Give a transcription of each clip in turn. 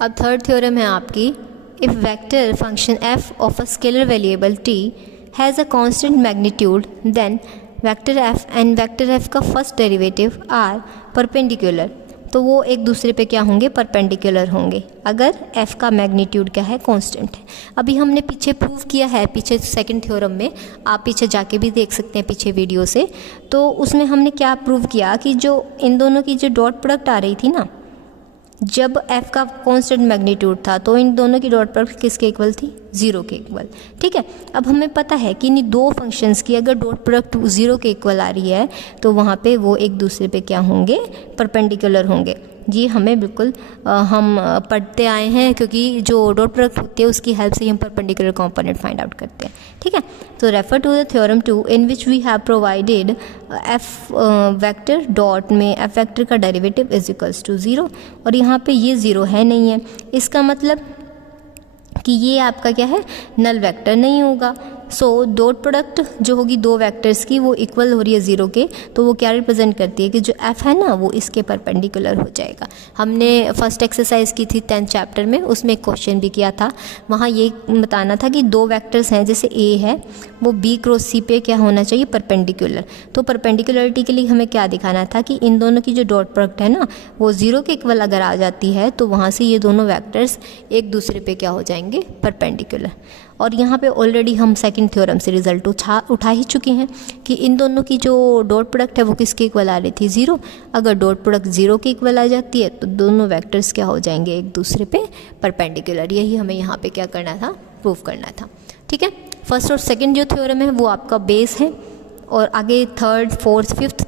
अब third theorem है आपकी, if vector function f of a scalar variable t has a constant magnitude then vector f and vector f का first derivative are perpendicular, तो वो एक दूसरे पे क्या होंगे, परपेंडिकुलर होंगे अगर f का मैग्नीट्यूड क्या है, कांस्टेंट है। अभी हमने पीछे प्रूव किया है, पीछे सेकंड थ्योरम में, आप पीछे जाके भी देख सकते हैं पीछे वीडियो से, तो उसमें हमने क्या प्रूव किया कि जो इन दोनों की जो डॉट प्रोडक्ट आ रही थी ना, जब f का कांस्टेंट मैग्नीट्यूड था तो इन दोनों की डॉट प्रोडक्ट किसके इक्वल थी, 0 के इक्वल। ठीक है, अब हमें पता है कि इन दो फंक्शंस की अगर डॉट प्रोडक्ट 0 के इक्वल आ रही है तो वहाँ पे वो एक दूसरे पे क्या होंगे, परपेंडिकुलर होंगे। ये हमें बिल्कुल हम पढ़ते आए हैं, क्योंकि जो डॉट प्रोडक्ट होती है उसकी हेल्प से हम परपेंडिकुलर कंपोनेंट फाइंड आउट करते हैं। ठीक है, तो refer to the theorem 2 in which we have provided F vector dot में एफ वेक्टर का डेरिवेटिव इज इक्वल्स टू 0, और यहाँ पे ये 0 है नहीं है, इसका मतलब कि ये आपका क्या है, नल वेक्टर नहीं होगा। सो डॉट प्रोडक्ट जो होगी दो वेक्टर्स की वो इक्वल हो रही है 0 के, तो वो क्या रिप्रेजेंट करती है कि जो f है ना वो इसके परपेंडिकुलर हो जाएगा। हमने फर्स्ट एक्सरसाइज की थी 10th चैप्टर में, उसमें एक क्वेश्चन भी किया था, वहाँ ये बताना था कि दो वेक्टर्स हैं, जैसे a है वो b क्रॉस c पे क्या होना चाहिए, परपेंडिकुलर। तो परपेंडिकुलरिटी के लिए हमें क्या दिखाना था कि इन दोनों की जो डॉट प्रोडक्ट है ना वो 0 के इक्वल अगर आ जाती है तो वहाँ से ये दोनों वेक्टर्स एक दूसरे पे क्या हो जाएंगे, परपेंडिकुलर। और यहाँ पे ऑलरेडी हम सेकंड थ्योरम से रिजल्ट उठा ही चुके हैं कि इन दोनों की जो डॉट प्रोडक्ट है वो किसके इक्वल आ रही थी, 0। अगर डॉट प्रोडक्ट 0 के इक्वल आ जाती है तो दोनों वेक्टर्स क्या हो जाएंगे, एक दूसरे पे परपेंडिकुलर। यही हमें यहाँ पे क्या करना था, प्रूव करना था। ठीक है, फर्स्ट और सेकंड जो थ्योरम है वो आपका बेस है, और आगे थर्ड फोर्थ फिफ्थ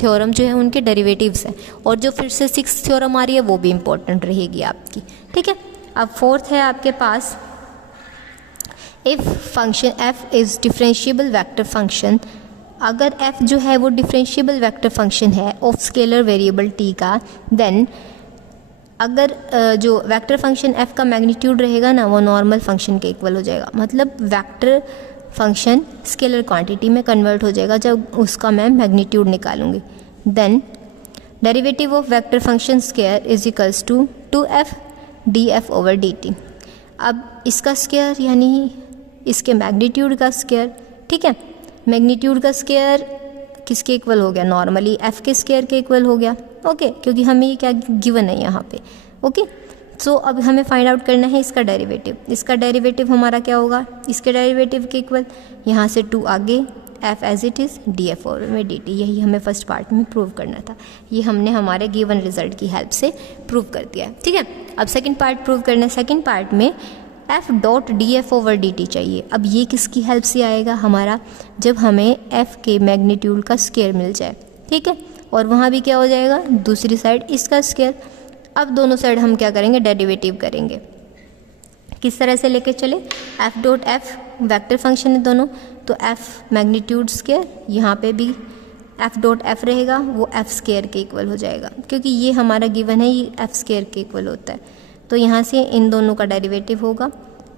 थ्योरम जो है उनके डेरिवेटिव्स हैं, और जो फिर से सिक्स्थ थ्योरम आ रही है वो भी इंपॉर्टेंट रहेगी आपकी। ठीक है, अब फोर्थ है आपके पास, if function f is differentiable vector function, अगर f जो है वो डिफरेंशिएबल वेक्टर फंक्शन है ऑफ स्केलर वेरिएबल t का, देन अगर जो वेक्टर फंक्शन f का मैग्नीट्यूड रहेगा ना वो नॉर्मल फंक्शन के इक्वल हो जाएगा। मतलब वेक्टर फंक्शन स्केलर क्वांटिटी में कन्वर्ट हो जाएगा जब उसका मैं मैग्नीट्यूड निकालूंगी। Then derivative of vector function square is equals to 2f df over dt। अब इसका स्क्वायर यानी इसके मैग्नीट्यूड का स्क्वायर। ठीक है, मैग्नीट्यूड का स्क्वायर किसके इक्वल हो गया, नॉर्मली f के स्क्वायर के इक्वल हो गया। ओके, क्योंकि हमें ये क्या गिवन है यहाँ पे। ओके, सो अब हमें फाइंड आउट करना है इसका डेरिवेटिव। इसका डेरिवेटिव हमारा क्या होगा, इसके डेरिवेटिव के इक्वल, यहाँ से 2 आगे, f as it is df over में dt। यही हमें फर्स्ट पार्ट में प्रूव करना था, ये हमने हमारे गिवन रिजल्ट की हेल्प से प्रूव कर दिया है। ठीक है, अब सेकंड पार्ट प्रूव करना है। सेकंड पार्ट में f dot df over dt चाहिए। अब ये किसकी हेल्प से आएगा हमारा, जब हमें f के मैग्नीट्यूड का स्क्वायर मिल जाए। ठीक है, और वहाँ भी क्या हो जाएगा, दूसरी साइड इसका स्क्वायर। अब दोनों साइड हम क्या करेंगे, डेरिवेटिव करेंगे। किस तरह से लेके चले, f dot f vector function है दोनों, तो f मैग्नीट्यूड स्क्वायर, यहाँ पे भी f डॉट f रहेगा वो f स्क्वायर के इक्वल हो जाएगा, क्योंकि ये हमारा गिवन है, ये f स्क्वायर के इक्वल होता है। तो यहाँ से इन दोनों का डेरिवेटिव होगा,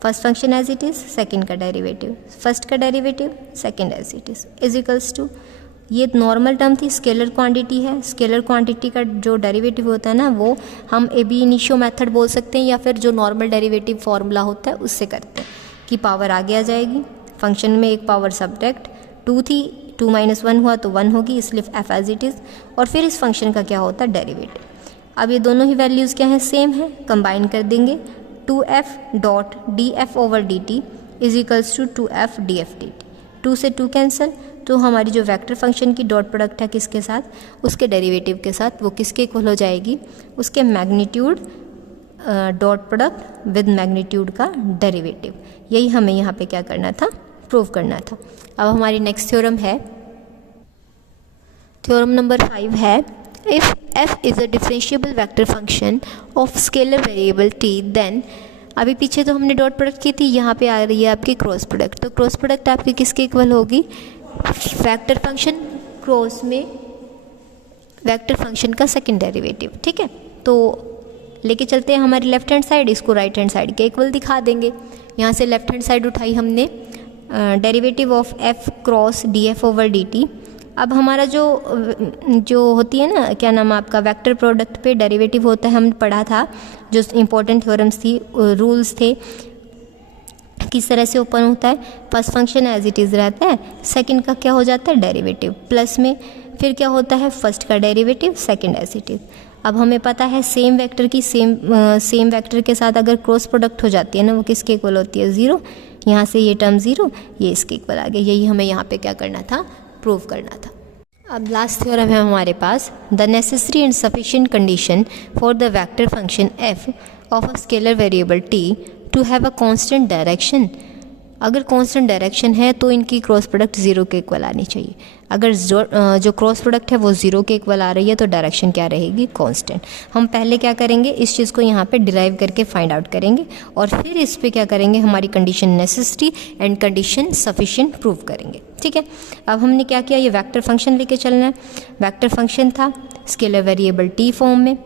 first function as it is, second का डेरिवेटिव, फर्स्ट का derivative, second as it is equals to, ये नॉर्मल टर्म थी, स्केलर क्वांटिटी है। स्केलर क्वांटिटी का जो डेरिवेटिव होता है ना वो हम ab इनिशियो मेथड बोल सकते हैं, या फिर जो नॉर्मल डेरिवेटिव फार्मूला होता है उससे करते हैं कि पावर आगे आ जाएगी, फंक्शन में एक पावर सब्ट्रैक्ट, 2 थी 2 - 1 हुआ तो 1 होगी, इसलिए f एज इट इज़, और फिर इस फंक्शन का क्या होता है, डेरिवेटिव। अब ये दोनों ही वैल्यूज़ क्या हैं, सेम है, कंबाइन कर देंगे, 2f dot df over dt is equals to 2f df dt। 2 से 2 कैंसिल, तो हमारी जो वेक्टर फंक्शन की डॉट प्रोडक्ट है किसके साथ, उसके डेरिवेटिव के साथ, वो किसके इक्वल हो जाएगी, उसके magnitude dot product with magnitude का डेरिवेटिव। यही हमें यहाँ पे क्या करना था, प्रूव करना था। अब हमारी नेक्स्ट थ्योरम है, थ्योरम नंबर 5 है, if f is a differentiable vector function of scalar variable t, then अभी पीछे तो हमने डॉट प्रोडक्ट की थी, यहाँ पे आ रही है आपकी क्रॉस प्रोडक्ट। तो क्रॉस प्रोडक्ट आपकी किसके इक्वल होगी, वेक्टर फंक्शन क्रॉस में वेक्टर फंक्शन का सेकंड डेरिवेटिव। ठीक है, तो लेके चलते हैं हमारी लेफ्ट हैंड साइड, इसको राइट हैंड साइड के इक्वल दिखा देंगे। यहाँ से लेफ्ट हैंड साइड उठाई हमने, derivative of f cross df over dt अब हमारा जो होती है ना, क्या नाम है आपका, वेक्टर प्रोडक्ट पे डेरिवेटिव होता है, हमने पढ़ा था, जो इम्पोर्टेंट थ्योरम्स थी, रूल्स थे, किस तरह से ओपन होता है। First function as it is रहता है, सेकंड का क्या हो जाता है डेरिवेटिव प्लस में, फिर क्या होता है फर्स्ट का derivative, second as it is. अब हमें पता है सेम वेक्टर की सेम वेक्टर के साथ अगर क्रॉस प्रोडक्ट हो जाती है ना, वो किसके इक्वल होती है, ज़ीरो। यहाँ से ये टर्म ज़ीरो, ये इसके इक्वल आ गया। यही हमें यहाँ पे क्या करना था, प्रूव करना था। अब लास्ट थ्योरम है हमारे पास, the necessary and sufficient condition for the vector function F of a scalar variable T to have a constant direction. अगर कांस्टेंट डायरेक्शन है तो इनकी क्रॉस प्रोडक्ट ज़ीरो के इक्वल आनी चाहिए। अगर जो क्रॉस प्रोडक्ट है वो ज़ीरो के इक्वल आ रही है तो डायरेक्शन क्या रहेगी, कांस्टेंट। हम पहले क्या करेंगे, इस चीज़ को यहाँ पे डिराइव करके फाइंड आउट करेंगे और फिर इस पे क्या करेंगे, हमारी condition necessary and condition sufficient prove करेंगे। ठीक है, अब हमने क्या किया, ये वेक्टर फंक्शन लेके चलना है। वेक्टर फंक्शन था स्केलर वेरिएबल टी फॉर्म में,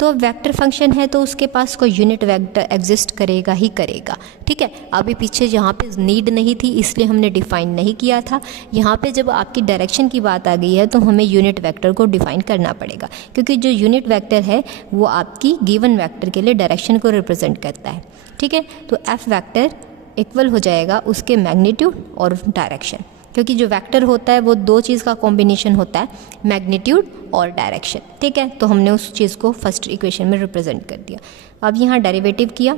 तो वेक्टर फंक्शन है तो उसके पास कोई यूनिट वेक्टर एग्जिस्ट करेगा ही करेगा। ठीक है, अभी पीछे यहाँ पे नीड नहीं थी इसलिए हमने डिफाइन नहीं किया था। यहाँ पे जब आपकी डायरेक्शन की बात आ गई है तो हमें यूनिट वेक्टर को डिफाइन करना पड़ेगा, क्योंकि जो यूनिट वेक्टर है वो आपकी गिवन वेक्टर के लिए डायरेक्शन को रिप्रेजेंट करता है। ठीक है, तो एफ वेक्टर इक्वल हो जाएगा उसके मैग्नीट्यूड और डायरेक्शन, क्योंकि जो वेक्टर होता है वो दो चीज़ का कॉम्बिनेशन होता है, मैग्नीट्यूड और डायरेक्शन। ठीक है, तो हमने उस चीज़ को फर्स्ट इक्वेशन में रिप्रेजेंट कर दिया। अब यहाँ डेरिवेटिव किया,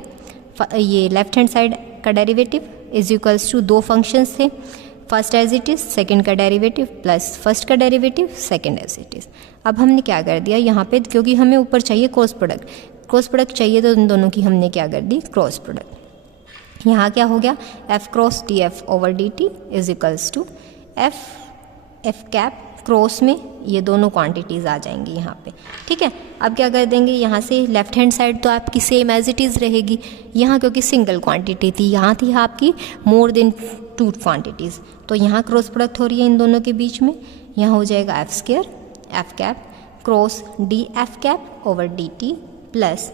ये लेफ्ट हैंड साइड का डेरिवेटिव इज इक्वल्स टू दो फंक्शंस थे, first as it is, second का डेरिवेटिव प्लस फर्स्ट का derivative, second as it is. अब हमने क्या कर दिया यहाँ पे, क्योंकि हमें ऊपर चाहिए क्रॉस प्रोडक्ट चाहिए तो इन दोनों की हमने क्या कर दी, क्रॉस प्रोडक्ट। यहाँ क्या हो गया, F cross D F over D T is equals to F cap cross में ये दोनों क्वांटिटीज़ आ जाएंगी यहाँ पे। ठीक है, अब क्या कर देंगे, यहाँ से लेफ्ट हैंड साइड तो आपकी सेम एज इट इज़ रहेगी, यहाँ क्योंकि सिंगल क्वांटिटी थी, यहाँ थी आपकी मोर देन टू क्वांटिटीज़, तो यहाँ क्रॉस प्रोडक्ट हो रही है इन दोनों के बीच में। यहाँ हो जाएगा F square F cap cross D F cap over D T plus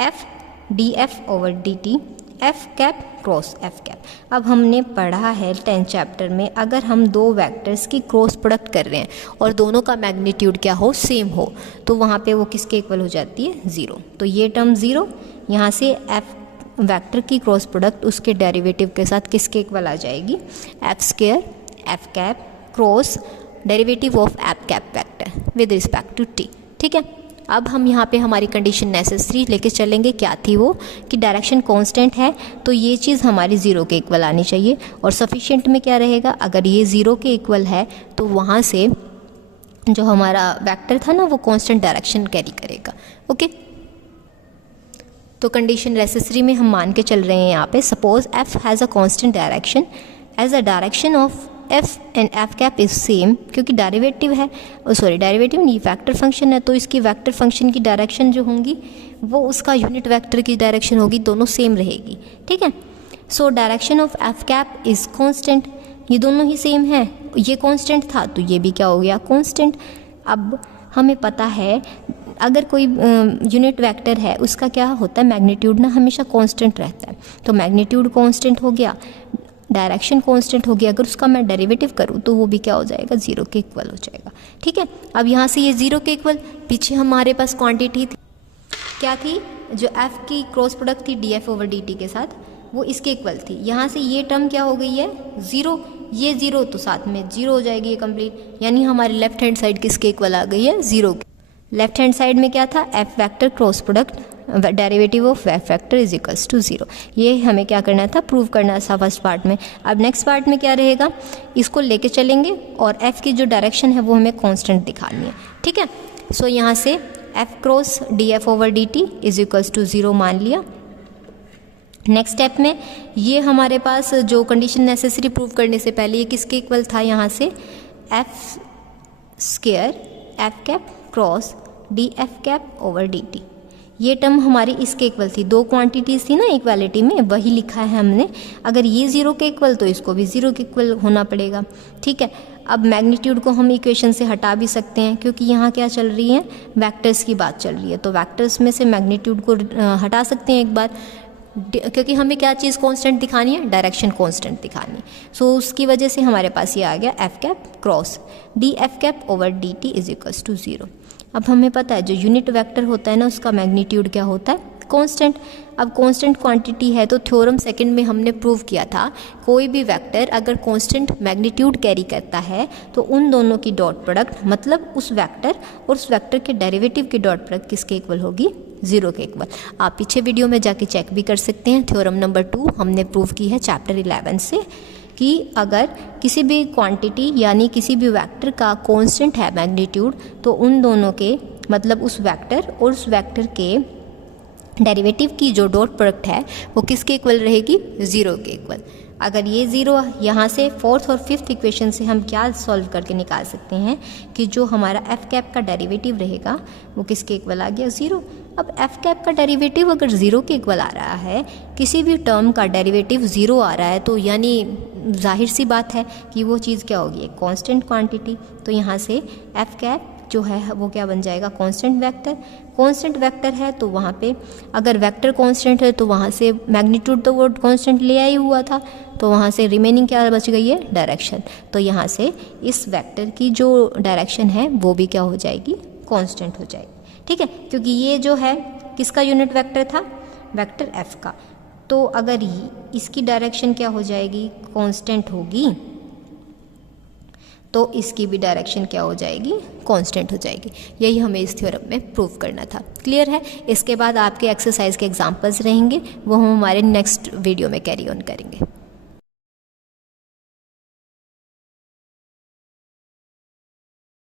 F D F over D T F cap cross F cap. अब हमने पढ़ा है 10th चैप्टर में, अगर हम दो वेक्टर्स की क्रॉस प्रोडक्ट कर रहे हैं और दोनों का मैग्नीट्यूड क्या हो, सेम हो, तो वहाँ पे वो किसके इक्वल हो जाती है, ज़ीरो। तो ये टर्म ज़ीरो, यहाँ से एफ वेक्टर की क्रॉस प्रोडक्ट उसके डेरिवेटिव के साथ किसके इक्वल आ जाएगी, F square F cap cross derivative of F cap vector with respect to T. ठीक है, अब हम यहाँ पे हमारी कंडीशन नेसेसरी लेके चलेंगे, क्या थी वो, कि डायरेक्शन कांस्टेंट है तो ये चीज़ हमारी ज़ीरो के इक्वल आनी चाहिए, और सफिशिएंट में क्या रहेगा, अगर ये ज़ीरो के इक्वल है तो वहाँ से जो हमारा वेक्टर था ना वो कांस्टेंट डायरेक्शन कैरी करेगा। ओके, तो कंडीशन नेसेसरी में हम मान के चल रहे हैं यहाँ पे, suppose F has a constant direction as a direction of F and F cap is same, क्योंकि डेरिवेटिव है, डेरिवेटिव नहीं, वेक्टर फंक्शन है, तो इसकी वेक्टर फंक्शन की डायरेक्शन जो होंगी वो उसका यूनिट वेक्टर की डायरेक्शन होगी, दोनों सेम रहेगी। ठीक है, so direction of F cap is constant, ये दोनों ही सेम है, ये कांस्टेंट था तो ये भी क्या हो गया, कांस्टेंट। अब हमें पता है अगर कोई यूनिट वेक्टर है उसका क्या होता है, मैग्नीट्यूड ना हमेशा कांस्टेंट रहता है, तो मैग्नीट्यूड कांस्टेंट हो गया, डायरेक्शन कांस्टेंट हो गया, अगर उसका मैं डेरिवेटिव करूँ तो वो भी क्या हो जाएगा, ज़ीरो के इक्वल हो जाएगा। ठीक है, अब यहाँ से ये ज़ीरो के इक्वल, पीछे हमारे पास क्वांटिटी थी, क्या थी, जो एफ की क्रॉस प्रोडक्ट थी D F over D T के साथ, वो इसके इक्वल थी। यहाँ से ये टर्म क्या हो गई है, ज़ीरो, ये ज़ीरो तो साथ में ज़ीरो हो जाएगी ये कंप्लीट, यानी हमारी लेफ्ट हैंड साइड किसके इक्वल आ गई है, ज़ीरो के। लेफ्ट हैंड साइड में क्या था, F vector cross product derivative of F vector is equals to zero, ये हमें क्या करना था, प्रूव करना था फर्स्ट पार्ट में। अब नेक्स्ट पार्ट में क्या रहेगा, इसको लेके चलेंगे और एफ की जो डायरेक्शन है वो हमें कांस्टेंट दिखानी है। ठीक है, सो यहाँ से F cross D F over D T is equals to zero मान लिया। नेक्स्ट स्टेप में ये हमारे पास जो कंडीशन नेसेसरी प्रूव करने से पहले ये किसके इक्वल था, यहाँ से F square F cap cross D F cap over D T, ये टर्म हमारी इसके इक्वल थी, दो क्वांटिटीज़ थी ना इक्वालिटी में, वही लिखा है हमने। अगर ये ज़ीरो के इक्वल तो इसको भी ज़ीरो के इक्वल होना पड़ेगा। ठीक है, अब मैग्नीट्यूड को हम इक्वेशन से हटा भी सकते हैं, क्योंकि यहाँ क्या चल रही है, वेक्टर्स की बात चल रही है, तो वेक्टर्स में से मैग्नीट्यूड को हटा सकते हैं एक बार। क्योंकि हमें क्या चीज़ कांस्टेंट दिखानी है, डायरेक्शन कांस्टेंट दिखानी है। सो उसकी वजह से हमारे पास ये आ गया F cap cross D F cap over D T is equals to 0। अब हमें पता है जो यूनिट वेक्टर होता है ना उसका मैग्नीट्यूड क्या होता है, कांस्टेंट। अब कांस्टेंट क्वांटिटी है तो थ्योरम सेकंड में हमने प्रूव किया था कोई भी वेक्टर अगर कांस्टेंट मैग्नीट्यूड कैरी करता है तो उन दोनों की डॉट प्रोडक्ट मतलब उस वेक्टर और उस वेक्टर के डेरिवेटिव की डॉट प्रोडक्ट किसके इक्वल होगी, 0 के इक्वल। आप पीछे वीडियो में जाके चेक भी कर सकते हैं। थ्योरम नंबर 2 हमने प्रूव की है चैप्टर 11 से कि अगर किसी भी क्वांटिटी यानी किसी भी वेक्टर का कांस्टेंट है मैग्नीट्यूड तो उन दोनों के मतलब उस वेक्टर और उस वेक्टर के डेरिवेटिव की जो डॉट प्रोडक्ट है वो किसके इक्वल रहेगी, 0 के इक्वल। अगर ये 0 यहाँ से फोर्थ और फिफ्थ इक्वेशन से हम क्या सॉल्व करके निकाल सकते हैं कि जो हमारा एफ कैप का डेरिवेटिव रहेगा वो किसके इक्वल आ गया, 0। अब एफ कैप का डेरिवेटिव अगर 0 के इक्वल आ रहा है, किसी भी टर्म का डेरिवेटिव 0 आ रहा है तो यानी जाहिर सी बात है कि वो चीज़ क्या होगी, एक कांस्टेंट क्वांटिटी। तो यहाँ से एफ कैप जो है वो क्या बन जाएगा, कांस्टेंट वेक्टर। कांस्टेंट वेक्टर है तो वहाँ पे अगर वेक्टर कांस्टेंट है तो वहाँ से मैग्नीट्यूड तो वो कांस्टेंट ले आई हुआ था तो वहाँ से रिमेनिंग क्या बच गई है, डायरेक्शन। तो यहाँ से इस वेक्टर की जो डायरेक्शन है वो भी क्या हो जाएगी, कांस्टेंट हो जाएगी। ठीक है, क्योंकि ये जो है किसका यूनिट वेक्टर था, वेक्टर एफ का। तो अगर इसकी डायरेक्शन क्या हो जाएगी, कांस्टेंट होगी तो इसकी भी डायरेक्शन क्या हो जाएगी, कांस्टेंट हो जाएगी। यही हमें इस थ्योरम में प्रूव करना था। क्लियर है। इसके बाद आपके एक्सरसाइज के एग्जांपल्स रहेंगे वो हम हमारे नेक्स्ट वीडियो में कैरी ऑन करेंगे।